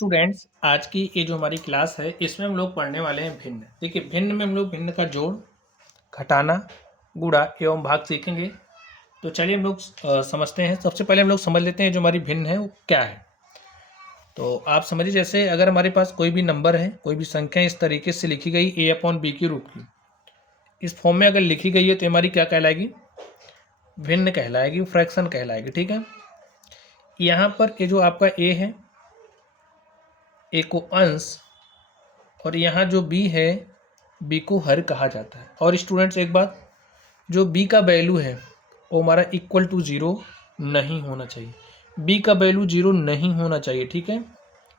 Students, आज की ये जो हमारी क्लास है इसमें हम लोग पढ़ने वाले हैं भिन्न। देखिए, भिन्न में हम लोग भिन्न का जोड़, घटाना, गुणा एवं भाग सीखेंगे। तो चलिए हम लोग समझते हैं। सबसे पहले हम लोग समझ लेते हैं जो हमारी भिन्न है वो क्या है। तो आप समझिए, जैसे अगर हमारे पास कोई भी नंबर है, कोई भी संख्या इस तरीके से लिखी गई a/b के रूप की, इस फॉर्म में अगर लिखी गई है तो हमारी क्या कहलाएगी? भिन्न कहलाएगी, फ्रैक्शन कहलाएगी। ठीक है। यहाँ पर ये जो आपका a है, a को अंश, और यहाँ जो b है, b को हर कहा जाता है। और स्टूडेंट्स एक बात, जो b का वैल्यू है वो हमारा इक्वल टू ज़ीरो नहीं होना चाहिए। b का वैल्यू ज़ीरो नहीं होना चाहिए। ठीक है।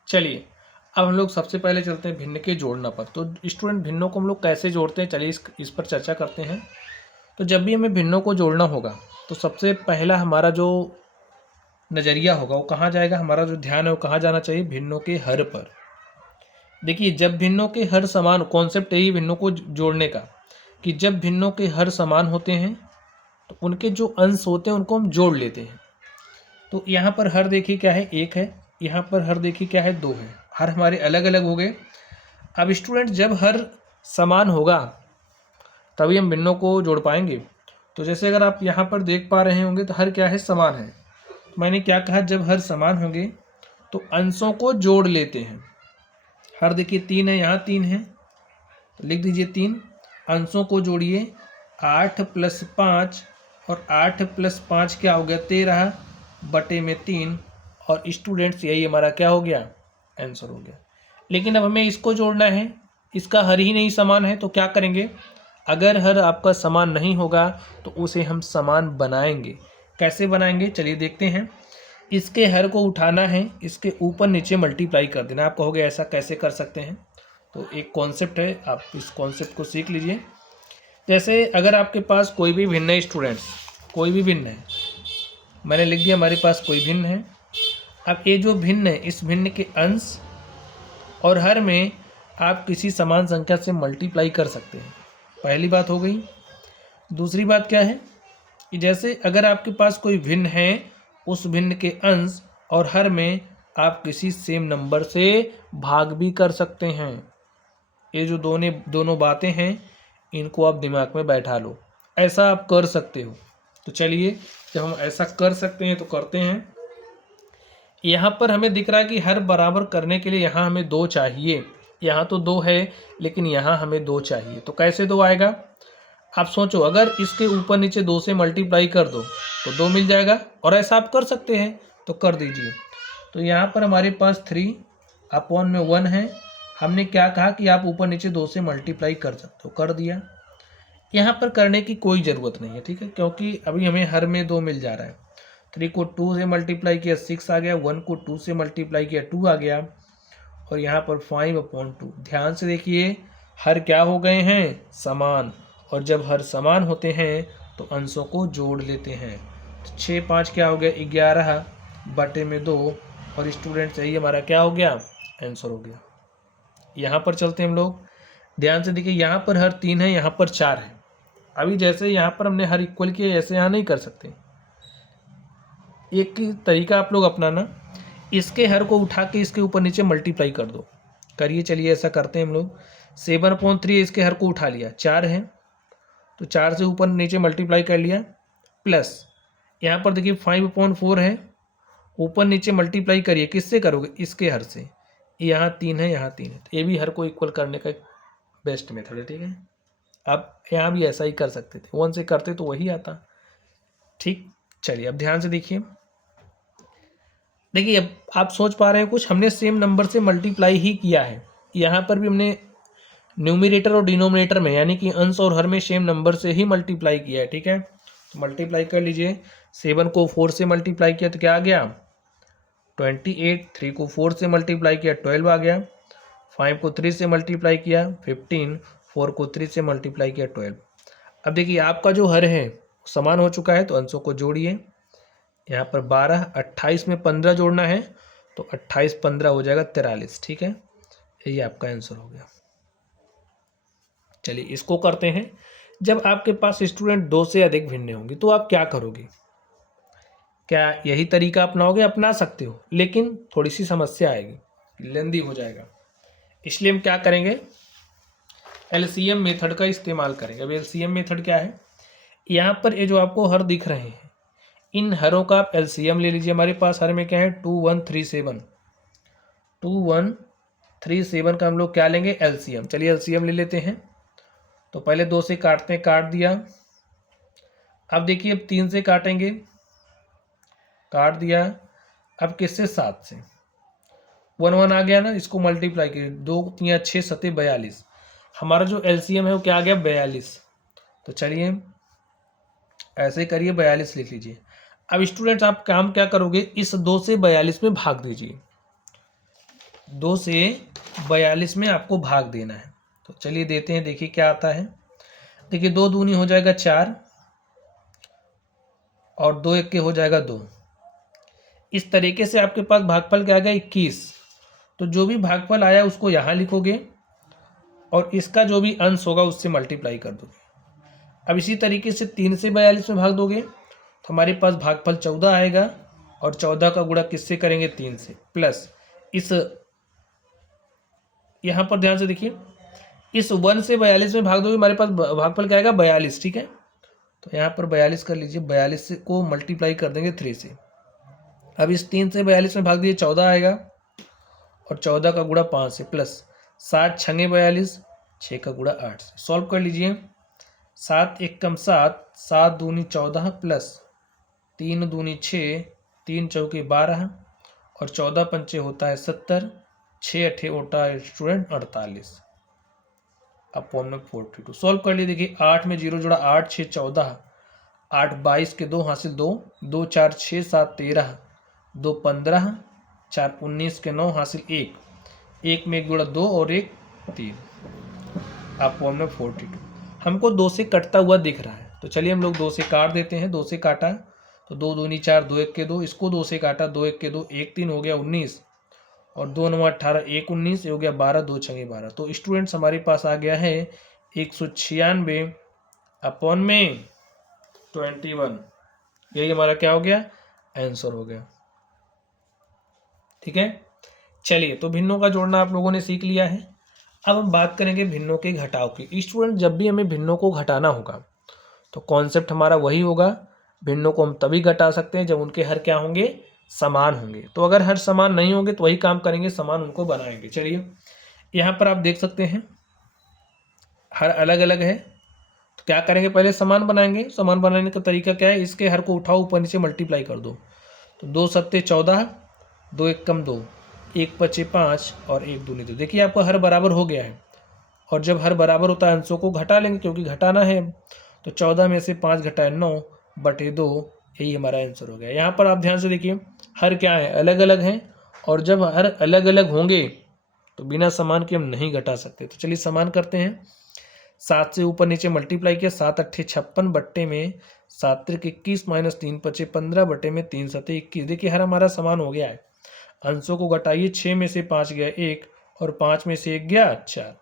चलिए, अब हम लोग सबसे पहले चलते हैं भिन्न के जोड़ना पर। तो स्टूडेंट, भिन्नों को हम लोग कैसे जोड़ते हैं, चलिए इस पर चर्चा करते हैं। तो जब भी हमें भिन्नों को जोड़ना होगा तो सबसे पहला हमारा जो नज़रिया होगा वो कहाँ जाएगा? हमारा जो ध्यान है वो कहाँ जाना चाहिए? भिन्नों के हर पर। देखिए, जब भिन्नों के हर समान, कॉन्सेप्ट यही भिन्नों को जोड़ने का, कि जब भिन्नों के हर समान होते हैं तो उनके जो अंश होते हैं उनको हम जोड़ लेते हैं। तो यहाँ पर हर देखिए क्या है? एक है। यहाँ पर हर देखिए क्या है? दो है। हर हमारे अलग अलग हो गए। अब स्टूडेंट, जब हर समान होगा तभी हम भिन्नों को जोड़ पाएंगे। तो जैसे अगर आप यहाँ पर देख पा रहे होंगे तो हर क्या है? समान है। मैंने क्या कहा? जब हर समान होंगे तो अंशों को जोड़ लेते हैं। हर देखिए तीन है, यहाँ तीन है तो लिख दीजिए तीन। अंशों को जोड़िए, 8 + 5, और 8 + 5 क्या हो गया? 13 बटे में 3। और स्टूडेंट्स, यही हमारा क्या हो गया? आंसर हो गया। लेकिन अब हमें इसको जोड़ना है, इसका हर ही नहीं समान है, तो क्या करेंगे? अगर हर आपका समान नहीं होगा तो उसे हम समान बनाएंगे। कैसे बनाएंगे? चलिए देखते हैं। इसके हर को उठाना है, इसके ऊपर नीचे मल्टीप्लाई कर देना। आप कहोगे ऐसा कैसे कर सकते हैं? तो एक कॉन्सेप्ट है, आप इस कॉन्सेप्ट को सीख लीजिए। जैसे अगर आपके पास कोई भी भिन्न है स्टूडेंट्स, कोई भी भिन्न है, मैंने लिख दिया हमारे पास कोई भिन्न है। अब ये जो भिन्न है, इस भिन्न के अंश और हर में आप किसी समान संख्या से मल्टीप्लाई कर सकते हैं। पहली बात हो गई। दूसरी बात क्या है कि जैसे अगर आपके पास कोई भिन्न है, उस भिन्न के अंश और हर में आप किसी सेम नंबर से भाग भी कर सकते हैं। ये जो दोनों बातें हैं, इनको आप दिमाग में बैठा लो। ऐसा आप कर सकते हो। तो चलिए, जब हम ऐसा कर सकते हैं तो करते हैं। यहाँ पर हमें दिख रहा है कि हर बराबर करने के लिए यहाँ हमें दो चाहिए। यहाँ तो दो है लेकिन यहाँ हमें दो चाहिए। तो कैसे दो आएगा? आप सोचो, अगर इसके ऊपर नीचे दो से मल्टीप्लाई कर दो तो दो मिल जाएगा। और ऐसा आप कर सकते हैं तो कर दीजिए। तो यहाँ पर हमारे पास 3/1 है। हमने क्या कहा कि आप ऊपर नीचे दो से मल्टीप्लाई कर सकते हो, कर दिया। यहाँ पर करने की कोई ज़रूरत नहीं है, ठीक है, क्योंकि अभी हमें हर में दो मिल जा रहा है। 3 को 2 से मल्टीप्लाई किया 6 आ गया, 1 को 2 से मल्टीप्लाई किया 2 आ गया, और यहाँ पर 5/2। ध्यान से देखिए, हर क्या हो गए हैं? समान। और जब हर समान होते हैं तो अंशों को जोड़ लेते हैं। 6 5 क्या हो गया? 11 बटे में 2। और स्टूडेंट, यही हमारा क्या हो गया? आंसर हो गया। यहाँ पर चलते हैं हम लोग। ध्यान से देखिए, यहाँ पर हर 3 है, यहाँ पर 4 है। अभी जैसे यहाँ पर हमने हर इक्वल किया, ऐसे यहाँ नहीं कर सकते। एक ही तरीका आप लोग अपनाना, इसके हर को उठा के इसके ऊपर नीचे मल्टीप्लाई कर दो। करिए, चलिए ऐसा करते हैं हम लोग। 7/3, इसके हर को उठा लिया, 4 है तो 4 से ऊपर नीचे मल्टीप्लाई कर लिया, प्लस यहाँ पर देखिए 5/4 है, ऊपर नीचे मल्टीप्लाई करिए। किससे करोगे? इसके हर से। यहाँ 3 है, यहाँ 3 है, तो ये भी हर को इक्वल करने का एक बेस्ट मेथड है। ठीक है, आप यहाँ भी ऐसा ही कर सकते थे, 1 से करते तो वही आता। ठीक, चलिए अब ध्यान से देखिए। देखिए, अब आप सोच पा रहे हैं कुछ, हमने सेम नंबर से मल्टीप्लाई ही किया है। यहाँ पर भी हमने न्यूमरेटर और डिनोमिनेटर में, यानी कि अंश और हर में सेम नंबर से ही मल्टीप्लाई किया है। ठीक है, तो मल्टीप्लाई कर लीजिए। 7 को 4 से मल्टीप्लाई किया तो क्या आ गया? 28। 3 को 4 से मल्टीप्लाई किया 12 आ गया। 5 को 3 से मल्टीप्लाई किया 15। 4 को 3 से मल्टीप्लाई किया 12। अब देखिए, आपका जो हर है समान हो चुका है तो अंशों को जोड़िए। यहाँ पर 12, 28 में 15 जोड़ना है तो 28 15 हो जाएगा 43। ठीक है, यही आपका आंसर हो गया। चलिए इसको करते हैं। जब आपके पास स्टूडेंट 2 से अधिक भिन्न होंगे तो आप क्या करोगे? क्या यही तरीका अपनाओगे? अपना सकते हो, लेकिन थोड़ी सी समस्या आएगी। लेंदी हो जाएगा, इसलिए हम क्या करेंगे, एलसीएम मेथड का इस्तेमाल करेंगे। अब एलसीएम मेथड क्या है, यहाँ पर ये जो आपको हर दिख रहे हैं, इन हरों का आप एलसीएम ले लीजिए। हमारे पास हर में क्या है 2137, 2137 का हम लोग क्या लेंगे, एलसीएम। चलिए एलसीएम ले लेते हैं। तो पहले 2 से काटते हैं, काट दिया। अब देखिए अब 3 से काटेंगे, काट दिया। अब किससे, 7 से, 1 1 आ गया ना, इसको मल्टीप्लाई कीजिए, 2 3 6 7 42। हमारा जो एलसीएम है वो क्या आ गया, 42। तो चलिए ऐसे करिए, 42 लिख लीजिए। अब स्टूडेंट्स आप काम क्या करोगे, इस 2 से 42 में भाग दीजिए, 2 से 42 में आपको भाग देना है। तो चलिए देते हैं, देखिए क्या आता है। देखिए 2 दूनी हो जाएगा 4 और 2 एक के हो जाएगा 2। इस तरीके से आपके पास भागफल क्या आ गया, 21। तो जो भी भागफल आया उसको यहाँ लिखोगे और इसका जो भी अंश होगा उससे मल्टीप्लाई कर दोगे। अब इसी तरीके से 3 से 42 में भाग दोगे तो हमारे पास भागफल 14 आएगा और 14 का गुणा किससे करेंगे, 3 से, प्लस इस, यहाँ पर ध्यान से देखिए, इस 1 से 42 में भाग दोगे हमारे पास भागफल क्या आएगा, 42। ठीक है, तो यहाँ पर 42 कर लीजिए, 42 को मल्टीप्लाई कर देंगे 3 से। अब इस 3 से 42 में भाग दिए 14 आएगा और 14 का गुणा 5 से, प्लस 7 छंगे 42, 6 का गुणा 8 से। सॉल्व कर लीजिए, 7 एकम 7, 7 दूनी 14 प्लस 3 दूनी 6, 3 चौके 12 और 14 पंचे होता है 70, 6 अठे होता है स्टूडेंट 48 अपॉन में 42। सॉल्व कर लिए, देखिए 8 में 0 जोड़ा 8 6 14, 8 22 के 2 हासिल 2, 2 4 6 7 13, 2 15, 4 19 के 9 हासिल 1, 1 में 1 जोड़ा 2 और 1 3 अपॉन में 42। हमको 2 से कटता हुआ दिख रहा है, तो चलिए हम लोग 2 से काट देते हैं। 2 से काटा तो 2 दूनी 4, 2 1 के 2, इसको 2 से काटा, 2 1 के 2, 1 3 हो गया 19 और 2 9 18, 1 19 हो गया 12, 2 छंगे 12। तो स्टूडेंट्स हमारे पास आ गया है 196 अपॉन में 21। यही हमारा क्या हो गया, आंसर हो गया। ठीक है, चलिए तो भिन्नों का जोड़ना आप लोगों ने सीख लिया है। अब हम बात करेंगे भिन्नों के घटाव की। स्टूडेंट जब भी हमें भिन्नों को घटाना होगा तो कॉन्सेप्ट हमारा वही होगा, भिन्नों को हम तभी घटा सकते हैं जब उनके हर क्या होंगे, समान होंगे। तो अगर हर समान नहीं होंगे तो वही काम करेंगे, समान उनको बनाएंगे। चलिए यहाँ पर आप देख सकते हैं हर अलग अलग है, तो क्या करेंगे, पहले समान बनाएंगे। समान बनाने का तरीका क्या है, इसके हर को उठाओ, ऊपर नीचे मल्टीप्लाई कर दो। तो 2 सत्ते 14, 2 एक कम 2, 1 पचे 5 और 1 दूनी 2। देखिए आपका हर बराबर हो गया है, और जब हर बराबर होता है अंशों को घटा लेंगे क्योंकि घटाना है। तो 14 में से 5 घटाए 9 बटे 2, यही हमारा आंसर हो गया। यहाँ पर आप ध्यान से देखिए हर क्या है, अलग अलग हैं, और जब हर अलग अलग होंगे तो बिना समान के हम नहीं घटा सकते। तो चलिए समान करते हैं। 7 से ऊपर नीचे मल्टीप्लाई किया, 7 अट्ठे 56 बट्टे में 7 त्रिक 21 माइनस 3 पचे 15 बटे में 3 सते 21। देखिए हर हमारा समान हो गया है। अंशों को घटाइए, 6 में से 5 गया 1 और 5 में से 1 गया 4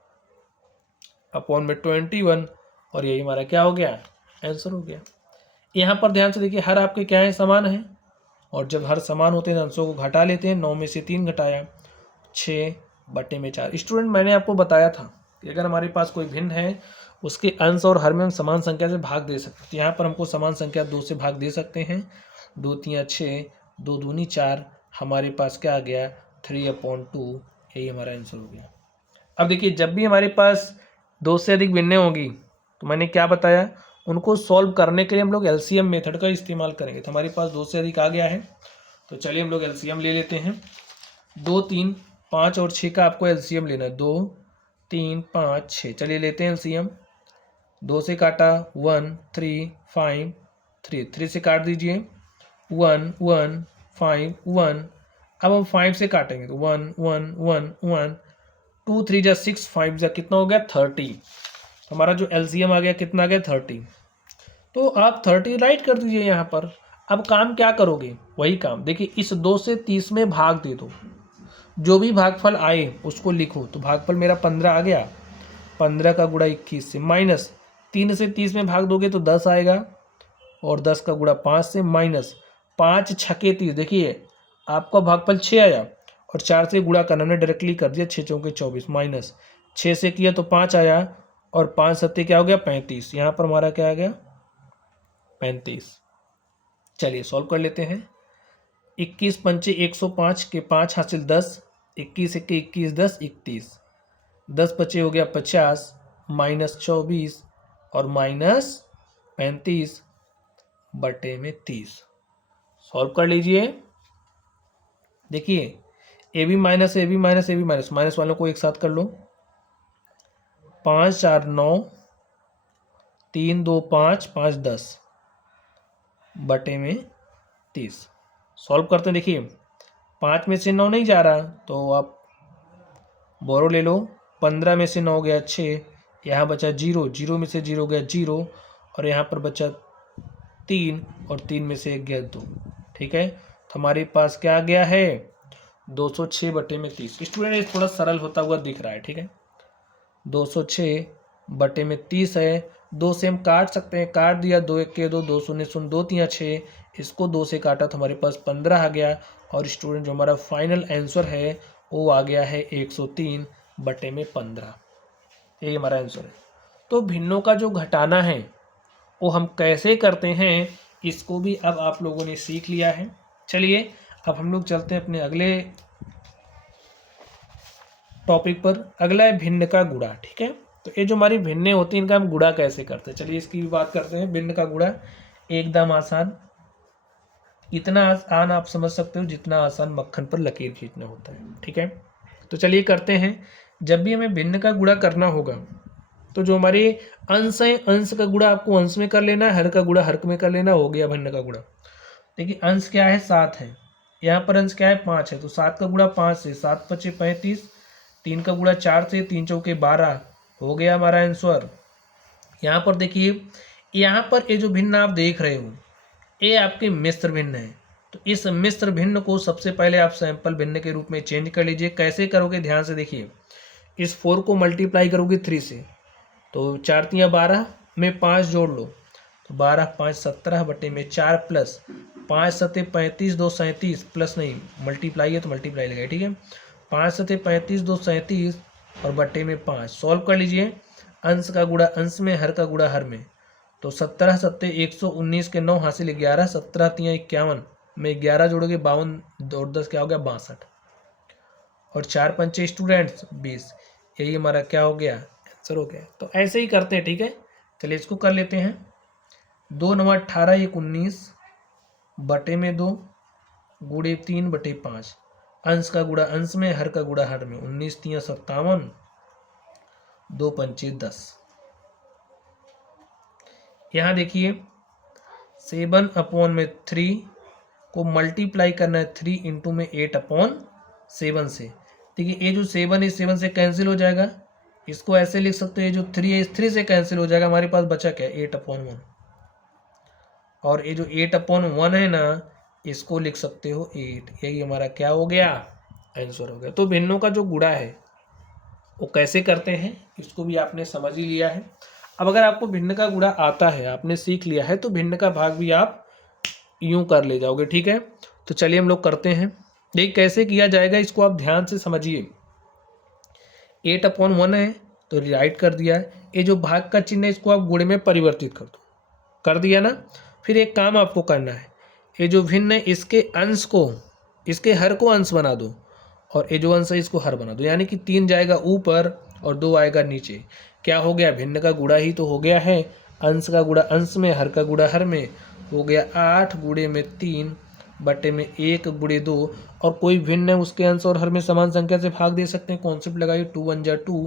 अपॉन में 21, और यही हमारा क्या हो गया, आंसर हो गया। यहाँ पर ध्यान से देखिए हर आपके क्या है, समान है, और जब हर समान होते हैं अंशों को घटा लेते हैं। 9 में से 3 घटाया 6 बटे में 4। स्टूडेंट मैंने आपको बताया था कि अगर हमारे पास कोई भिन्न है उसके अंश और हर में हम समान संख्या से भाग दे सकते हैं। तो यहाँ पर हमको समान संख्या 2 से भाग दे सकते हैं। 2 3 6, 2 दूनी 4, हमारे पास क्या आ गया 3/2, यही हमारा आंसर हो गया। अब देखिए जब भी हमारे पास 2 से अधिक भिन्नें होगी तो मैंने क्या बताया, उनको सॉल्व करने के लिए हम लोग एलसीएम मेथड का इस्तेमाल करेंगे। तो हमारे पास 2 से अधिक आ गया है, तो चलिए हम लोग एलसीएम ले लेते हैं। 2 3 5 और 6 का आपको एलसीएम लेना है। 2 3 5 6, चलिए लेते हैं एलसीएम। 2 से काटा 1 3 5 3, 3 से काट दीजिए 1 1 5 1। अब हम 5 से काटेंगे तो 1 1 1 1, 2 3 जा 6, 5 जा कितना हो गया 30। हमारा जो एलसीएम आ गया कितना आ गया 30। तो आप 30 राइट कर दीजिए यहाँ पर। अब काम क्या करोगे, वही काम देखिए, इस 2 से 30 में भाग दे दो, जो भी भागफल आए उसको लिखो। तो भागफल मेरा 15 आ गया, 15 का गुणा 21 से, माइनस 3 से 30 में भाग दोगे तो 10 आएगा, और 10 का गुणा 5 से, माइनस 5 छके 30। देखिए आपका भागफल 6 आया, और 4 से गुणा करना, हमने डायरेक्टली कर दिया, 6 चौके 24 माइनस 6 से किया तो 5 आया और 5 सत्ते क्या हो गया 35। यहाँ पर हमारा क्या आ गया 35। चलिए सॉल्व कर लेते हैं। 21 पंचे 105 के 5 हासिल 10, 21 एक 21 10 31, 10 पचे हो गया 50 माइनस 24 और माइनस 35 बटे में 30। सॉल्व कर लीजिए। देखिए A B minus A B minus A B minus minus वालों को एक साथ कर लो। 5 4 9, 3 2 5, 5 10 बटे में 30। सॉल्व करते हैं। देखिए 5 में से 9 नहीं जा रहा तो आप बोरो ले लो। 15 में से 9 गया 6, यहाँ बचा 0, 0 में से 0 गया 0 और यहाँ पर बचा 3 और 3 में से 1 गया 2। ठीक है, तो हमारे पास क्या आ गया है 206 बटे में 30। स्टूडेंट ये थोड़ा सरल होता हुआ दिख रहा है। ठीक है, 206 बटे में 30 है। 2 से हम काट सकते हैं, काट दिया, 2 1 के 2, 2 0 0, 2 3 6, इसको 2 से काटा तो हमारे पास 15 आ गया। और स्टूडेंट जो हमारा फाइनल आंसर है वो आ गया है 103 बटे में 15। यही हमारा आंसर है। तो भिन्नों का जो घटाना है वो हम कैसे करते हैं इसको भी अब आप लोगों ने सीख लिया है। चलिए अब हम लोग चलते हैं अपने अगले टॉपिक पर। अगला है भिन्न का गुणा। ठीक है, तो ये जो हमारी भिन्नें होती हैं इनका हम गुणा कैसे करते हैं, चलिए इसकी भी बात करते हैं। भिन्न का गुणा एकदम आसान, इतना आसान आप समझ सकते हो जितना आसान मक्खन पर लकीर खींचना होता है। ठीक है, तो चलिए करते हैं। जब भी हमें भिन्न का गुणा करना होगा तो जो हमारे अंश है, अंश का गुणा आपको अंश में कर लेना है, हर का गुणा हर में कर लेना। हो गया भिन्न का गुणा। देखिए अंश क्या है 7 है, यहाँ पर अंश क्या है 5 है, तो 7 का गुणा 5 से, 7 पचे 35, 3 का गुणा 4 से, 3 चौके 12, हो गया हमारा आंसर। यहाँ पर देखिए, यहाँ पर ये जो भिन्न आप देख रहे हो ये आपके मिश्र भिन्न है। तो इस मिश्र भिन्न को सबसे पहले आप सैंपल भिन्न के रूप में चेंज कर लीजिए। कैसे करोगे ध्यान से देखिए। इस 4 को मल्टीप्लाई करोगे 3 से, तो 4 3 12 में 5 जोड़ लो तो 12 5 17 बटे में 4 प्लस 5 सते 35 2 37 प्लस नहीं मल्टीप्लाई है तो मल्टीप्लाई लगाए। ठीक है, 5 सते 35 2 37 और बटे में 5। सॉल्व कर लीजिए। अंश का गुणा अंश में, हर का गुणा हर में, तो 17 सत्ते 119 के 9 हासिल 11, 17 3 51 में 11 जोड़ोगे 52 और 10 क्या हो गया 62 और 4 पंचे स्टूडेंट्स 20। यही हमारा क्या हो गया आंसर हो गया। तो ऐसे ही करते हैं। ठीक है, चलिए इसको कर लेते हैं। 2 9 18 1 19 बटे में 2 गुणे 3 बटे 5, अंश का गुणा अंश में, हर का गुणा हर में, 19 3 57, 2 पंचे 10। यहाँ देखिए 7 अपॉन में 3 को मल्टीप्लाई करना है 3 इंटू में 8 अपॉन 7 से। देखिए ये जो 7 है 7 से कैंसिल हो जाएगा, इसको ऐसे लिख सकते हो, ये जो 3 है इस 3 से कैंसिल हो जाएगा, हमारे पास बचा क्या 8 अपॉन 1। और ये जो 8 अपॉन 1 है ना इसको लिख सकते हो 8। यही हमारा क्या हो गया आंसर हो गया। तो भिन्नों का जो गुणा है वो कैसे करते हैं इसको भी आपने समझ ही लिया है। अब अगर आपको भिन्न का गुणा आता है, आपने सीख लिया है, तो भिन्न का भाग भी आप यूं कर ले जाओगे। ठीक है, तो चलिए हम लोग करते हैं। देखिए कैसे किया जाएगा इसको आप ध्यान से समझिए। 8 अपॉन 1 है तो राइट कर दिया है, ये जो भाग का चिन्ह है इसको आप गुणे में परिवर्तित कर दो, कर दिया ना। फिर एक काम आपको करना है, ये जो भिन्न है इसके अंश को, इसके हर को अंश बना दो और ये जो अंश है इसको हर बना दो, यानी कि 3 जाएगा ऊपर और 2 आएगा नीचे। क्या हो गया भिन्न का गुणा ही तो हो गया है। अंश का गुणा अंश में, हर का गुणा हर में, हो गया 8 गुणे में 3 बटे में 1 गुणे 2। और कोई भिन्न है उसके अंश और हर में समान संख्या से भाग दे सकते हैं। कॉन्सेप्ट लगाइए, 2 1 जा 2,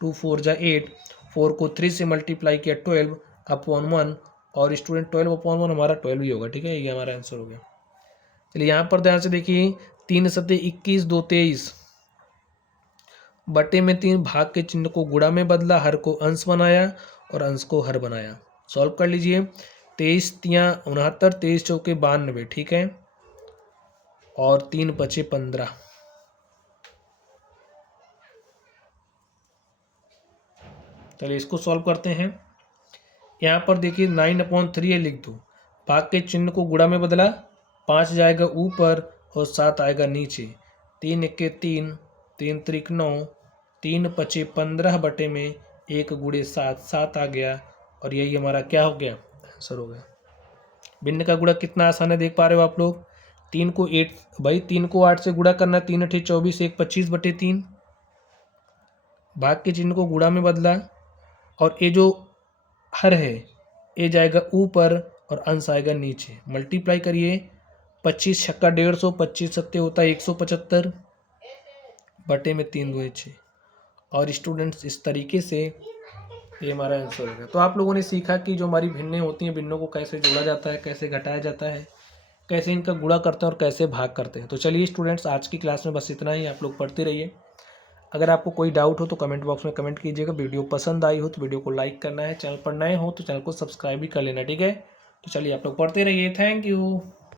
2 4 जा 8, 4 को 3 से मल्टीप्लाई किया 12 अपॉन 1 और स्टूडेंट 12 अपॉन 1 हमारा 12 ही होगा। ठीक है, ये हमारा आंसर हो गया। चलिए यहाँ पर ध्यान से देखिए, 3 सत्ते 21 2 23 बटे में 3, भाग के चिन्ह को गुणा में बदला, हर को अंश बनाया और अंश को हर बनाया। सॉल्व कर लीजिए। 23 3 69, 23 चौके 92। ठीक है, और 3 पचे 15। चलिए इसको सॉल्व करते हैं। यहाँ पर देखिए 9 अपॉन 3 है, लिख दो। भाग के चिन्ह को गुणा में बदला, 5 जाएगा ऊपर और 7 आएगा नीचे। 3 एक्के 3, 3 त्रिक 9, 3 पचे 15 बटे में 1 गुणे 7, 7 आ गया और यही हमारा क्या हो गया, आंसर हो गया। भिन्न का गुणा कितना आसान है, देख पा रहे हो आप लोग। 3 को 8 से गुणा करना, 3 अठे 24, 1 25 बटे 3। भाग के चिन्ह को गुणा में बदला और ये जो हर है ये जाएगा ऊपर और अंश आएगा नीचे। मल्टीप्लाई करिए, 25 छक्का 150, 25 सत्ते होता है 175 बटे में 3 2 6। और स्टूडेंट्स इस तरीके से ये हमारा आंसर होगा। तो आप लोगों ने सीखा कि जो हमारी भिन्नें होती हैं, भिन्नों को कैसे जोड़ा जाता है, कैसे घटाया जाता है, कैसे इनका गुणा करते हैं और कैसे भाग करते हैं। तो चलिए स्टूडेंट्स, आज की क्लास में बस इतना ही। आप लोग पढ़ते रहिए। अगर आपको कोई डाउट हो तो कमेंट बॉक्स में कमेंट कीजिएगा। वीडियो पसंद आई हो तो वीडियो को लाइक करना है। चैनल पर नए हो तो चैनल को सब्सक्राइब भी कर लेना, ठीक है। तो चलिए आप लोग पढ़ते रहिए। Thank you.